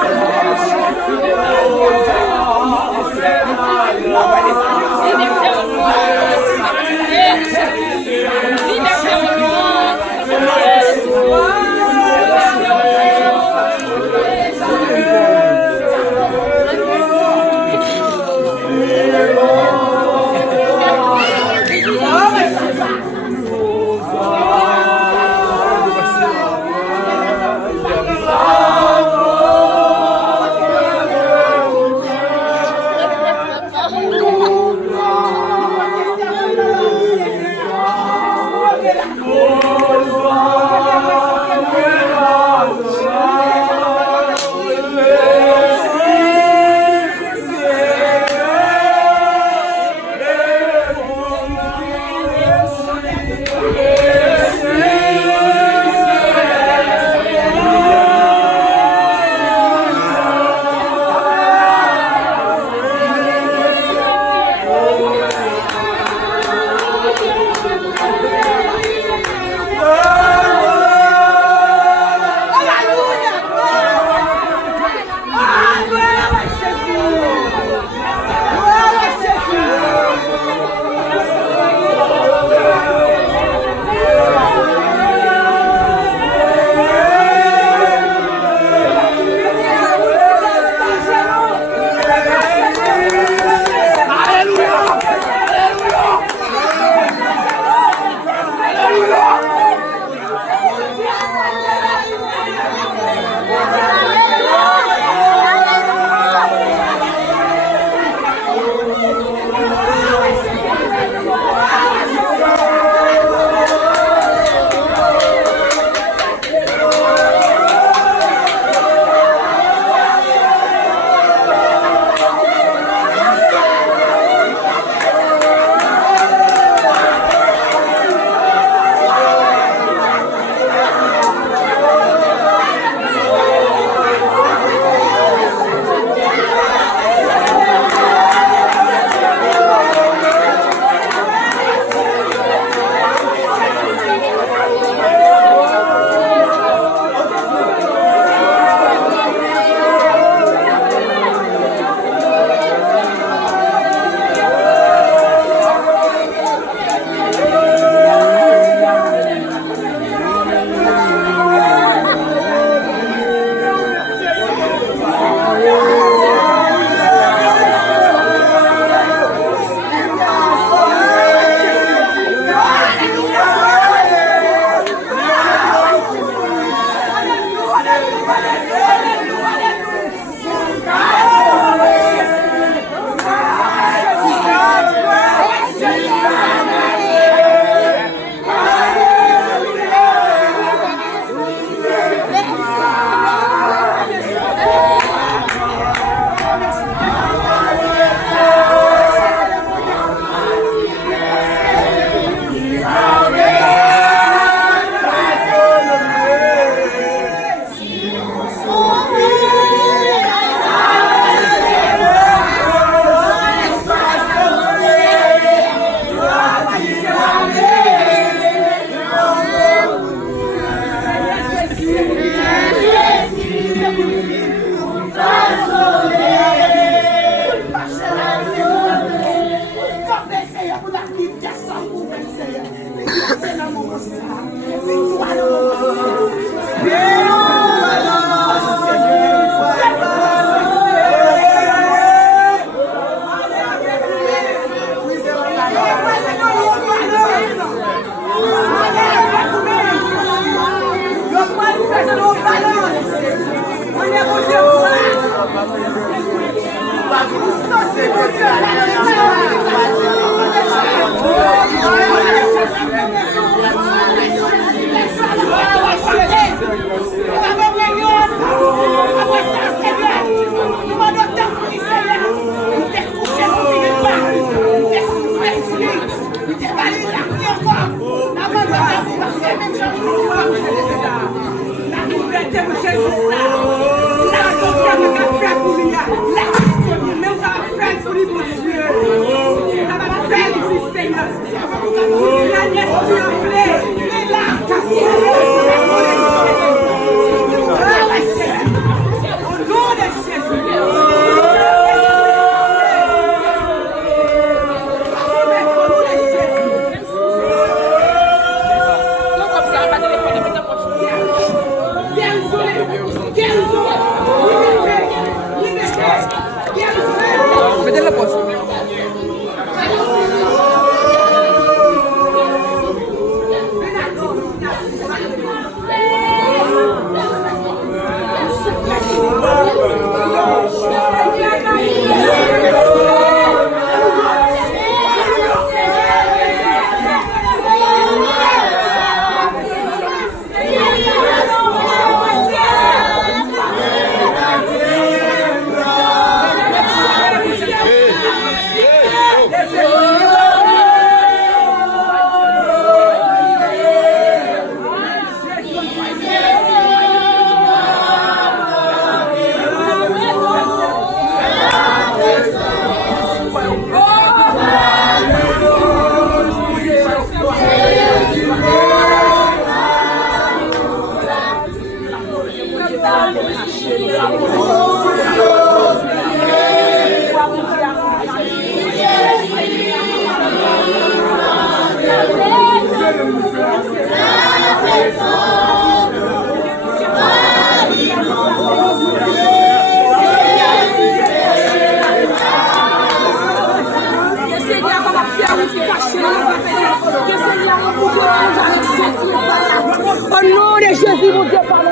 Au nom de Jésus, mon Dieu, pardon.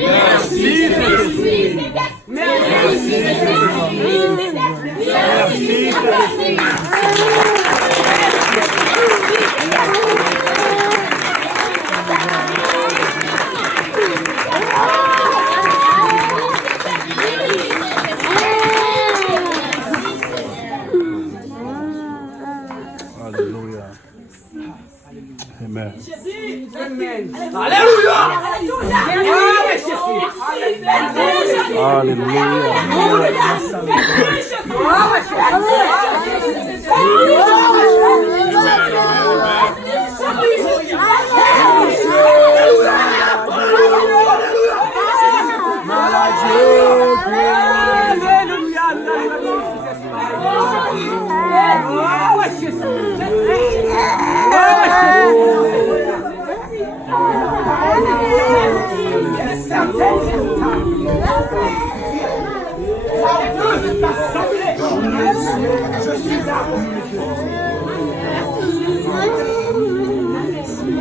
Merci, Saint-Esprit. Merci, Saint-Esprit. Alléluia. Amen.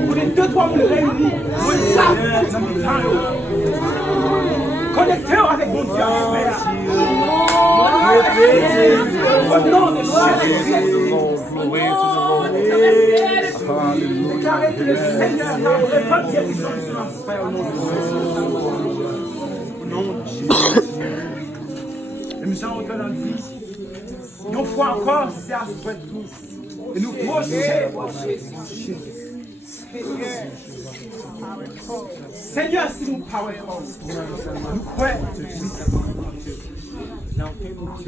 Vous les deux, trois, vous les réunis. Connectez-vous avec mon Dieu. Au nom de Jésus-Christ. Déclarez que le Seigneur n'arriverait pas de guérison sur notre frère au nom de Jésus. Au nom de Jésus. Et nous allons encore dire, une fois encore, c'est à souhait tous. Et nous projeter. Seigneur, si nous parlons, nous croyons.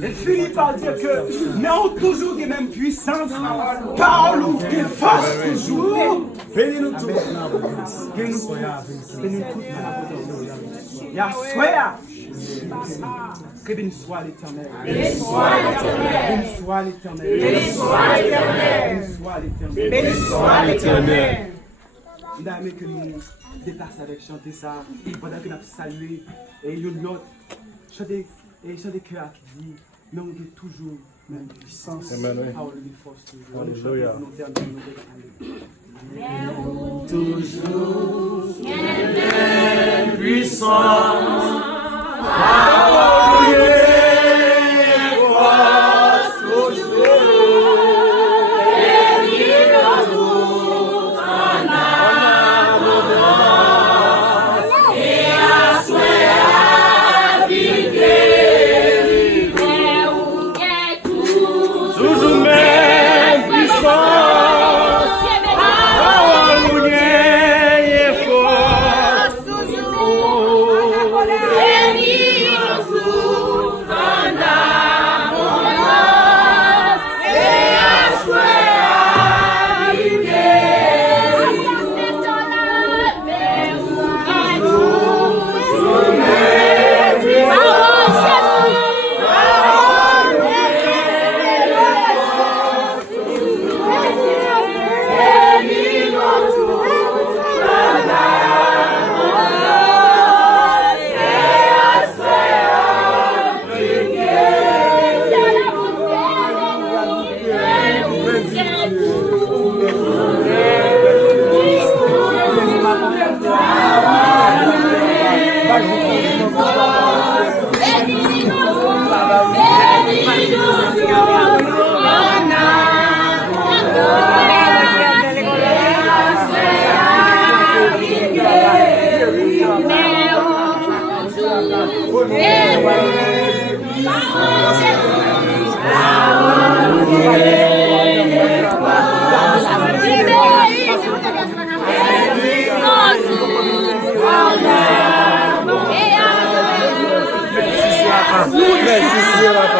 Elle finit par dire que nous avons toujours les mêmes puissances, parole ou des forces toujours. Bénis-nous tous. Bénis-nous tous. Bénis-nous tous. Yahweh. Que béni soit l'Éternel. Béni soit l'Éternel. Béni soit l'Éternel. Béni soit l'Éternel. Béni soit l'Éternel. Béni soit l'Éternel. Il a aimé que nous déplacions avec chanter ça pendant que nous avons salué et une autre chanter cœur qui dit mais on est toujours même puissance. Parole de force toujours. Alléluia. Toujours même puissance. Parole de force toujours. Et nous en abondance. Et à souhait à vivre. Toujours même puissance. Parole de force toujours.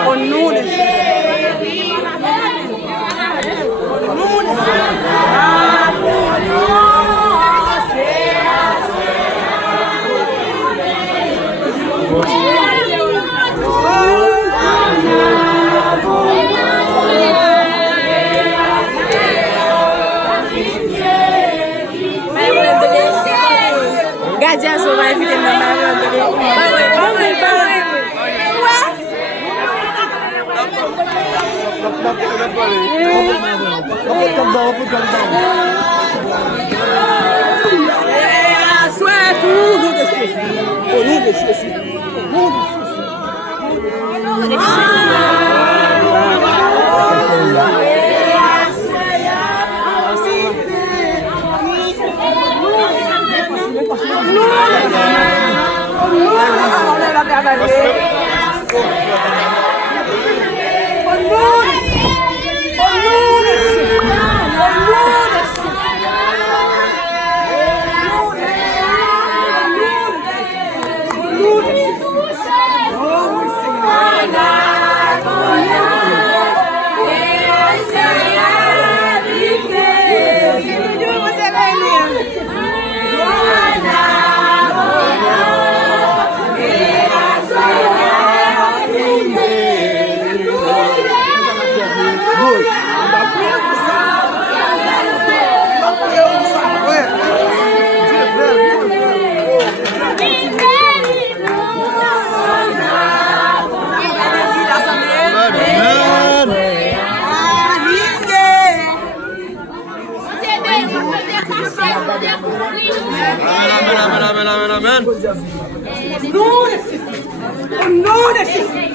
Au nom de Jésus. Gardien sauvage, évidemment, de Jésus. Au nom de Jésus.